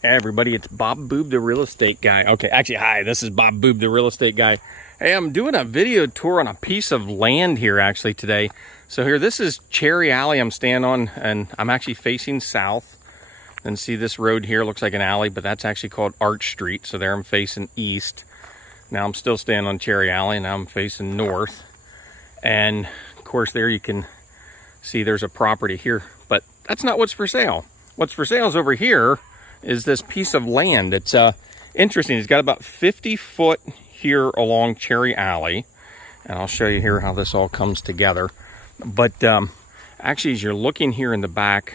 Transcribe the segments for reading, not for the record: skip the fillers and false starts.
Hey everybody, it's Bob Boob, the real estate guy. Okay, actually, hi, this is Bob Boob, the real estate guy. Hey, I'm doing a video tour on a piece of land here actually today. So here, this is Cherry Alley I'm standing on, and I'm actually facing south. And see this road here, looks like an alley, but that's actually called Arch Street. So there I'm facing east. Now I'm still standing on Cherry Alley, now I'm facing north. And of course there you can see there's a property here, but that's not what's for sale. What's for sale is over here is this piece of land. It's interesting. It's got about 50 foot here along Cherry Alley, and I'll show you here how this all comes together. But actually, as you're looking here in the back,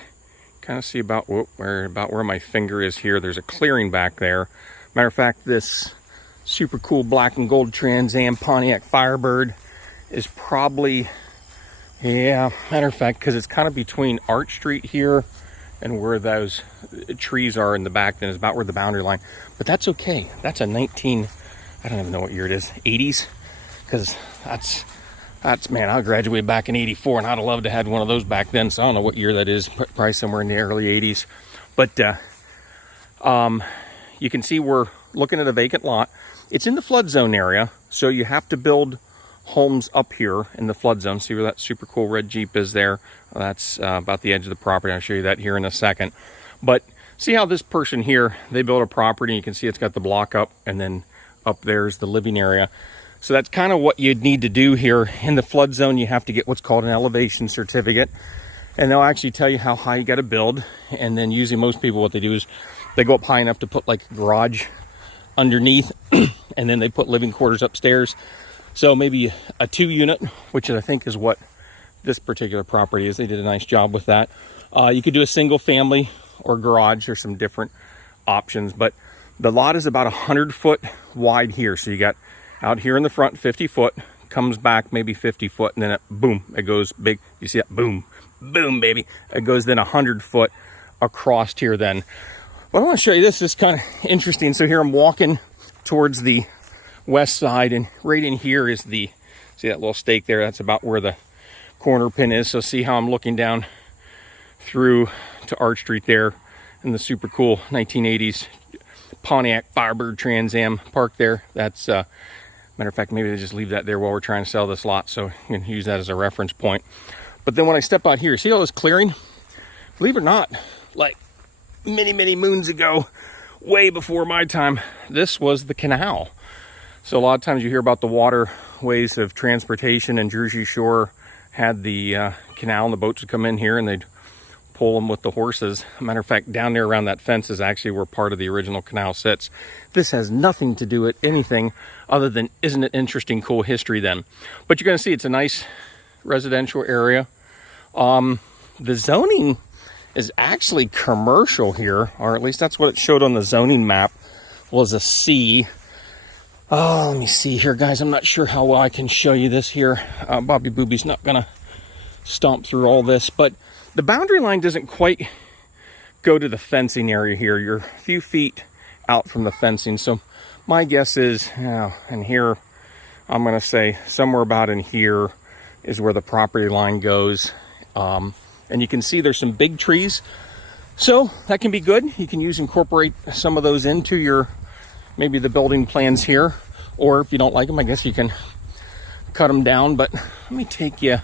kind of see about where my finger is here. There's a clearing back there. Matter of fact, this super cool black and gold Trans Am Pontiac Firebird is probably, yeah, matter of fact, because it's kind of between Arch Street here and where those trees are in the back, then is about where the boundary line. But that's okay. That's a I don't even know what year it is, 80s, because that's man, I graduated back in 84, and I'd have loved to have one of those back then. So I don't know what year that is, probably somewhere in the early 80s. But you can see we're looking at a vacant lot. It's in the flood zone area, so you have to build homes up here in the flood zone. See where that super cool red Jeep is there? That's about the edge of the property. I'll show you that here in a second. But see how this person here, they built a property. You can see it's got the block up, and then up there's the living area. So that's kind of what you'd need to do here in the flood zone. You have to get what's called an elevation certificate, and they'll actually tell you how high you got to build. And then usually most people, what they do is they go up high enough to put like a garage underneath, and then they put living quarters upstairs. So maybe a 2-unit, which I think is what this particular property is. They did a nice job with that. You could do a single family or garage. There's some different options, but the lot is about 100 foot wide here. So you got out here in the front, 50 foot, comes back maybe 50 foot, and then boom, it goes big. You see that? Boom, boom, baby. It goes then 100 foot across here then. But I want to show you this. This is kind of interesting. So here I'm walking towards the west side, and right in here is see that little stake there? That's about where the corner pin is. So see how I'm looking down through to Arch Street there, and the super cool 1980s Pontiac Firebird Trans Am parked there. That's matter of fact, maybe they just leave that there while we're trying to sell this lot, so you can use that as a reference point. But then when I step out here, see all this clearing? Believe it or not, like many moons ago, way before my time, this was the canal. So a lot of times you hear about the waterways of transportation, and Jersey Shore had the canal, and the boats would come in here and they'd pull them with the horses. Matter of fact, down there around that fence is actually where part of the original canal sits. This has nothing to do with anything other than, isn't it interesting, cool history then? But you're going to see it's a nice residential area. The zoning is actually commercial here, or at least that's what it showed on the zoning map, was a C. Oh, let me see here, guys. I'm not sure how well I can show you this here. Bobby Booby's not going to stomp through all this, but the boundary line doesn't quite go to the fencing area here. You're a few feet out from the fencing. So my guess is, and here, I'm going to say somewhere about in here is where the property line goes. And you can see there's some big trees. So that can be good. You can incorporate some of those into your, maybe the building plans here. Or if you don't like them, I guess you can cut them down. But let me take you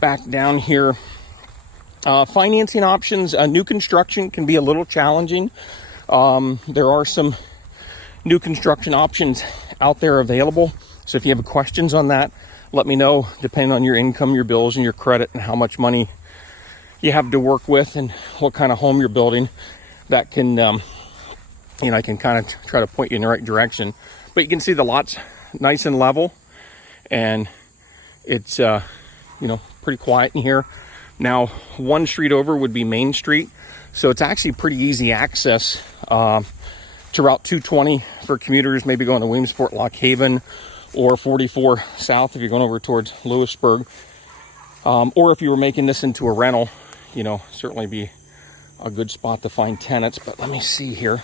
back down here. Financing options, new construction can be a little challenging. There are some new construction options out there available. So if you have questions on that, let me know, depending on your income, your bills, and your credit, and how much money you have to work with, and what kind of home you're building. That can, I can kind of try to point you in the right direction. But you can see the lot's nice and level, and it's, pretty quiet in here. Now, one street over would be Main Street, so it's actually pretty easy access to Route 220 for commuters, maybe going to Williamsport, Lock Haven, or 44 South if you're going over towards Lewisburg. Or if you were making this into a rental, certainly be a good spot to find tenants. But let me see here.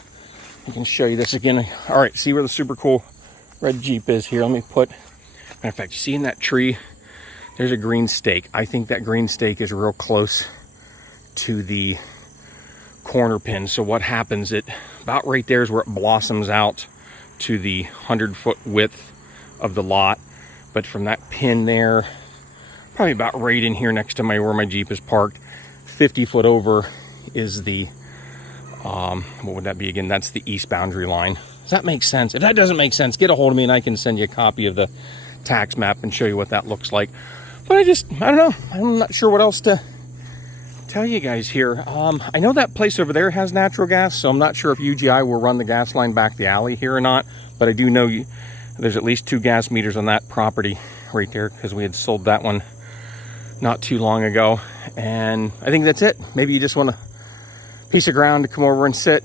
I can show you this again. All right, see where the super cool red Jeep is here. Let me put, matter of fact, you see in that tree, there's a green stake. I think that green stake is real close to the corner pin. So what happens, it about right there is where it blossoms out to the 100-foot width of the lot. But from that pin there, probably about right in here next to where my Jeep is parked, 50 foot over is the, what would that be again? That's the east boundary line. Does that make sense? If that doesn't make sense, get a hold of me and I can send you a copy of the tax map and show you what that looks like. But I don't know. I'm not sure what else to tell you guys here. I know that place over there has natural gas, so I'm not sure if UGI will run the gas line back the alley here or not, but I do know there's at least 2 gas meters on that property right there, because we had sold that one not too long ago. And I think that's it. Maybe you just want a piece of ground to come over and sit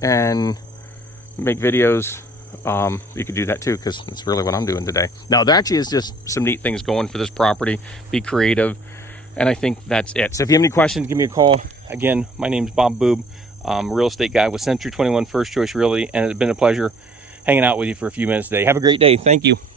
and make videos. You could do that too, because that's really what I'm doing today. Now, there actually is just some neat things going for this property. Be creative. And I think that's it. So if you have any questions, give me a call. Again, my name's Bob Boob. I'm a real estate guy with C21 First Choice Realty, and it's been a pleasure hanging out with you for a few minutes today. Have a great day. Thank you.